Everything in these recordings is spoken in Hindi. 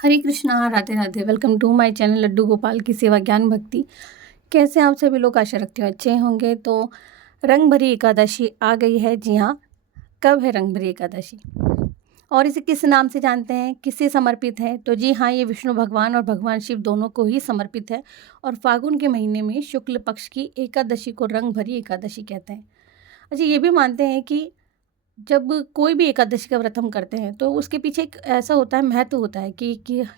Hare Krishna, Radhe Radhe. Welcome to my channel Laddu Gopal की सेवा ज्ञान भक्ति। कैसे आप सभी लोग, आशा रखते हो अच्छे होंगे। तो रंग भरी एकादशी आ गई है। जी हाँ, कब है रंग भरी एकादशी और इसे किस नाम से जानते हैं, किससे समर्पित है? तो जी हाँ, ये विष्णु भगवान और भगवान शिव दोनों को ही समर्पित है और फागुन के महीने में शुक्ल पक्ष की एकादशी को रंग भरी एकादशी कहते हैं। अच्छा, ये भी मानते हैं कि जब कोई भी एकादशी का व्रत हम करते हैं तो उसके पीछे एक ऐसा होता है, महत्व होता है कि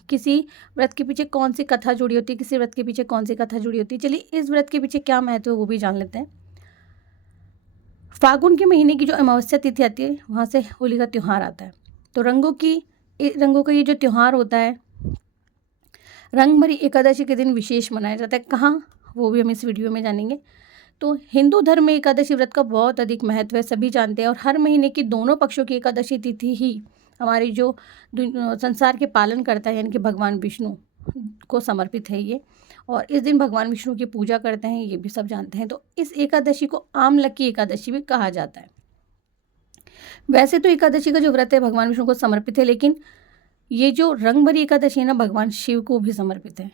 किसी व्रत के पीछे कौन सी कथा जुड़ी होती है, किसी व्रत के पीछे कौन सी कथा जुड़ी होती है। चलिए, इस व्रत के पीछे क्या महत्व है वो भी जान लेते हैं। फागुन के महीने की जो अमावस्या तिथि आती है, वहाँ से होली का त्यौहार आता है। तो रंगों का ये जो त्यौहार होता है, रंग भरी एकादशी के दिन विशेष मनाया जाता है। कहाँ, वो भी हम इस वीडियो में जानेंगे। तो हिंदू धर्म में एकादशी व्रत का बहुत अधिक महत्व है, सभी जानते हैं। और हर महीने की दोनों पक्षों की एकादशी तिथि ही हमारी जो संसार के पालन करता है, यानी कि भगवान विष्णु को समर्पित है ये। और इस दिन भगवान विष्णु की पूजा करते हैं, ये भी सब जानते हैं। तो इस एकादशी को आमलकी एकादशी भी कहा जाता है। वैसे तो एकादशी का जो व्रत है भगवान विष्णु को समर्पित है, लेकिन ये जो रंग भरी एकादशी है ना, भगवान शिव को भी समर्पित है।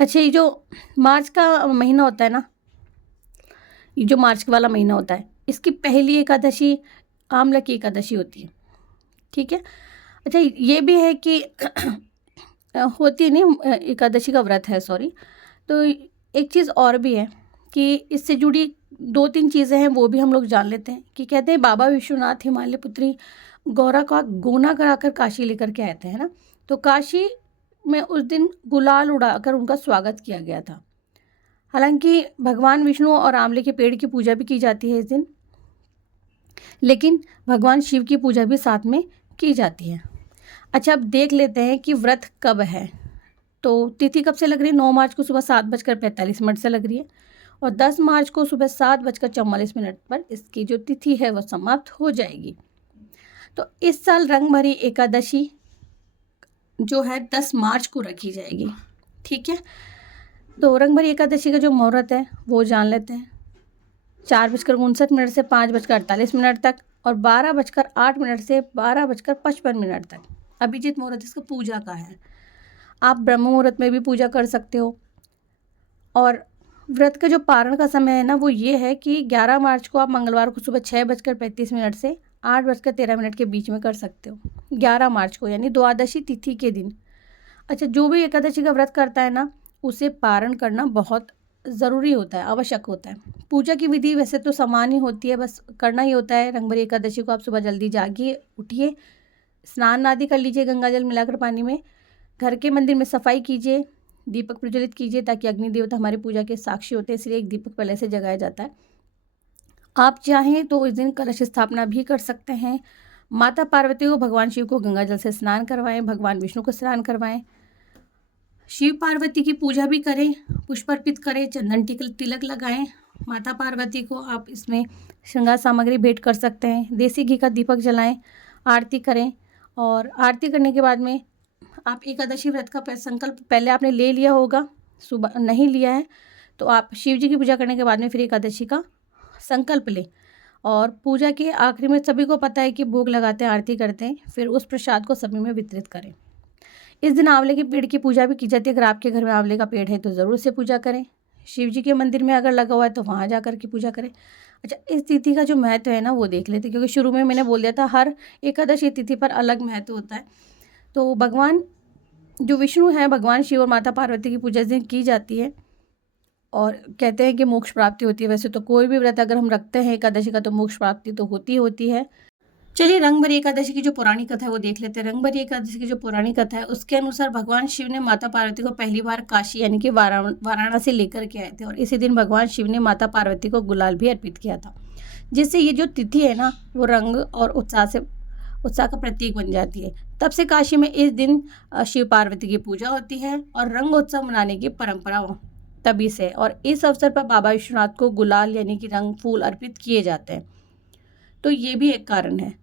अच्छा, ये जो मार्च का महीना होता है ना, ये जो मार्च वाला महीना होता है, इसकी पहली एकादशी आमला की एकादशी होती है। ठीक है। अच्छा, ये भी है कि होती नहीं, एकादशी का व्रत है, सॉरी। तो एक चीज़ और भी है कि इससे जुड़ी दो तीन चीज़ें हैं, वो भी हम लोग जान लेते हैं। कि कहते हैं बाबा विश्वनाथ हिमालय पुत्री गौरा का गोना कराकर काशी लेकर के आए थे, है ना। तो काशी में उस दिन गुलाल उड़ाकर उनका स्वागत किया गया था। हालांकि भगवान विष्णु और आंवले के पेड़ की पूजा भी की जाती है इस दिन, लेकिन भगवान शिव की पूजा भी साथ में की जाती है। अच्छा, अब देख लेते हैं कि व्रत कब है। तो तिथि कब से लग रही है? 9 मार्च को सुबह 7:45 से लग रही है और 10 मार्च को सुबह 7:44 पर इसकी जो तिथि है वह समाप्त हो जाएगी। तो इस साल रंग भरी एकादशी जो है 10 मार्च को रखी जाएगी। ठीक है। तो रंग भरी एकादशी का जो मुहूर्त है वो जान लेते हैं। 4:59 से 5:48 तक और 12:08 से 12:55 तक अभिजीत मुहूर्त इसका पूजा का है। आप ब्रह्म मुहूर्त में भी पूजा कर सकते हो। और व्रत का जो पारण का समय है ना, वो ये है कि 11 मार्च को आप मंगलवार को सुबह 6:35 से 8:13 के बीच में कर सकते हो। 11 मार्च को, यानी द्वादशी तिथि के दिन। अच्छा, जो भी एकादशी का व्रत करता है ना, उसे पारण करना बहुत ज़रूरी होता है, आवश्यक होता है। पूजा की विधि वैसे तो समान ही होती है, बस करना ही होता है। रंग भरी एकादशी को आप सुबह जल्दी जागिए, उठिए, स्नान आदि कर लीजिए गंगा जल मिलाकर पानी में। घर के मंदिर में सफाई कीजिए, दीपक प्रज्वलित कीजिए, ताकि अग्नि देवता हमारी पूजा के साक्षी होते हैं, इसलिए एक दीपक पहले से जगाया जाता है। आप चाहें तो इस दिन कलश स्थापना भी कर सकते हैं। माता पार्वती को, भगवान शिव को गंगा जल से स्नान करवाएं, भगवान विष्णु को स्नान करवाएं, शिव पार्वती की पूजा भी करें, पुष्प अर्पित करें, चंदन तिलक लगाएं। माता पार्वती को आप इसमें श्रृंगार सामग्री भेंट कर सकते हैं। देसी घी का दीपक जलाएं, आरती करें। और आरती करने के बाद में आप एकादशी व्रत का संकल्प पहले आपने ले लिया होगा, सुबह नहीं लिया है तो आप शिव जी की पूजा करने के बाद में फिर एकादशी का संकल्प लें। और पूजा के आखिरी में सभी को पता है कि भोग लगाते हैं, आरती करते हैं, फिर उस प्रसाद को सभी में वितरित करें। इस दिन आंवले के पेड़ की पूजा भी की जाती है। अगर आपके घर में आंवले का पेड़ है तो ज़रूर से पूजा करें। शिव जी के मंदिर में अगर लगा हुआ है तो वहाँ जा कर के पूजा करें। अच्छा, इस तिथि का जो महत्व है ना वो देख लेते हैं, क्योंकि शुरू में मैंने बोल दिया था हर एकादशी तिथि पर अलग महत्व होता है। तो भगवान जो विष्णु है, भगवान शिव और माता पार्वती की पूजा इस दिन की जाती है और कहते हैं कि मोक्ष प्राप्ति होती है। वैसे तो कोई भी व्रत अगर हम रखते हैं एकादशी का तो मोक्ष प्राप्ति तो होती है। चलिए, रंग भरी एकादशी की जो पुरानी कथा है वो देख लेते हैं। रंग भरी एकादशी की जो पुरानी कथा है उसके अनुसार भगवान शिव ने माता पार्वती को पहली बार काशी यानी कि वाराणसी लेकर के आए थे और इसी दिन भगवान शिव ने माता पार्वती को गुलाल भी अर्पित किया था, जिससे ये जो तिथि है ना वो रंग और उत्साह का प्रतीक बन जाती है। तब से काशी में इस दिन शिव पार्वती की पूजा होती है और रंग उत्सव मनाने की परंपरा तभी से। और इस अवसर पर बाबा विश्वनाथ को गुलाल यानी कि रंग फूल अर्पित किए जाते हैं। तो ये भी एक कारण है।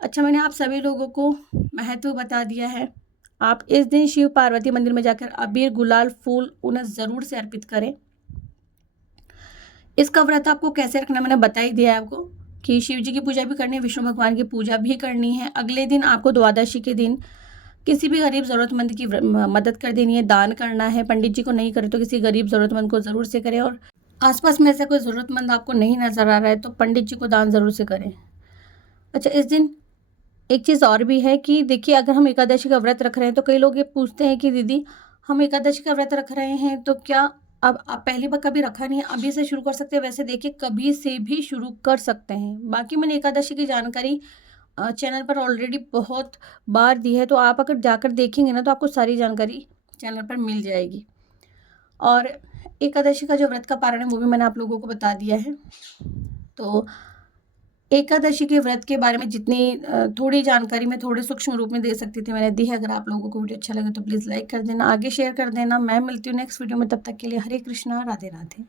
अच्छा, मैंने आप सभी लोगों को महत्व बता दिया है। आप इस दिन शिव पार्वती मंदिर में जाकर अबीर, गुलाल, फूल उन्हें ज़रूर से अर्पित करें। इसका व्रत आपको कैसे रखना मैंने बता ही दिया है आपको, कि शिव जी की पूजा भी करनी है, विष्णु भगवान की पूजा भी करनी है। अगले दिन आपको द्वादशी के दिन किसी भी गरीब ज़रूरतमंद की मदद कर देनी है, दान करना है। पंडित जी को नहीं करे तो किसी गरीब ज़रूरतमंद को ज़रूर से करें, और आसपास में ऐसा कोई ज़रूरतमंद आपको नहीं नज़र आ रहा है तो पंडित जी को दान ज़रूर से करें। अच्छा, इस दिन एक चीज़ और भी है कि देखिए, अगर हम एकादशी का व्रत रख रहे हैं तो कई लोग ये पूछते हैं कि दीदी, हम एकादशी का व्रत रख रहे हैं तो क्या अब आप पहली बार कभी रखा नहीं है, अभी से शुरू कर सकते हैं? वैसे देखिए, कभी से भी शुरू कर सकते हैं। बाकी मैंने एकादशी की जानकारी चैनल पर ऑलरेडी बहुत बार दी है, तो आप अगर जाकर देखेंगे ना तो आपको सारी जानकारी चैनल पर मिल जाएगी। और एकादशी का जो व्रत का पारण है वो भी मैंने आप लोगों को बता दिया है। तो एकादशी के व्रत के बारे में जितनी थोड़ी जानकारी मैं थोड़े सूक्ष्म रूप में दे सकती थी मैंने दी है। अगर आप लोगों को वीडियो अच्छा लगे तो प्लीज़ लाइक कर देना, आगे शेयर कर देना। मैं मिलती हूँ नेक्स्ट वीडियो में, तब तक के लिए हरे कृष्णा, राधे राधे।